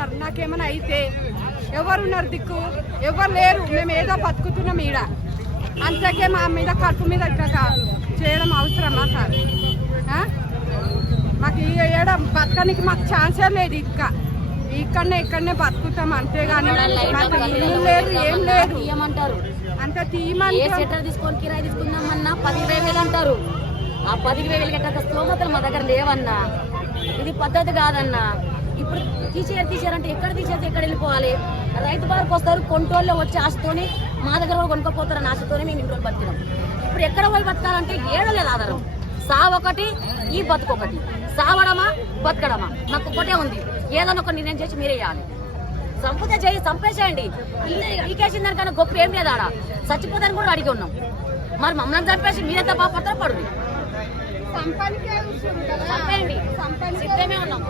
ఉన్నారు. నాకేమైనా అయితే ఎవరున్నారు దిక్కు? ఎవరు లేరు. మేము ఏదో బతుకుతున్నాం ఈడ. అంతకే మా మీద కడుపు మీద ఇట్లా చేయడం అవసరమా సార్? మాకు ఏడ బతకనికి మాకు ఛాన్సే లేదు. ఇక్కడనే బతుకుతాం అంతేగాని మాకు ఇల్లు లేదు, ఏం లేదు. అంత తీయమని తీసుకొని కిరాయి తీసుకుందామన్నా 10,000 అంటారు. ఆ 10,000 గట్ట స్తోమతలు మా దగ్గర లేవన్నా. ఇది పద్ధతి కాదన్నా. ఇప్పుడు తీసేయారంటే ఎక్కడ తీసేది, ఎక్కడ వెళ్ళిపోవాలి? రైతు బారికి వస్తారు, కొంటోళ్ళు వచ్చి ఆశతోని మా దగ్గర కూడా కొనుక్కోపోతారని ఆశతోనే మేము ఇంట్లో బతికినాం. ఇప్పుడు ఎక్కడ పోయి బతకాలంటే ఏడలేదు ఆధారం. సావొకటి, ఈ బతుకొకటి. సావడమా బతకడమా నాకు ఒకటే ఉంది. ఏదైనా ఒక నిర్ణయం చేసి మీరే చేయాలి. సంపద చంపేసేయండి. ఈకేసిన దానికన్నా గొప్ప ఏం లేదు. ఆడ చచ్చిపోతాని కూడా అడిగి ఉన్నాం. మరి మమ్మల్ని చంపేసి మీరెంత బాపడతారో పడుతుంది. చంపేయండి, సిద్ధమే ఉన్నాం.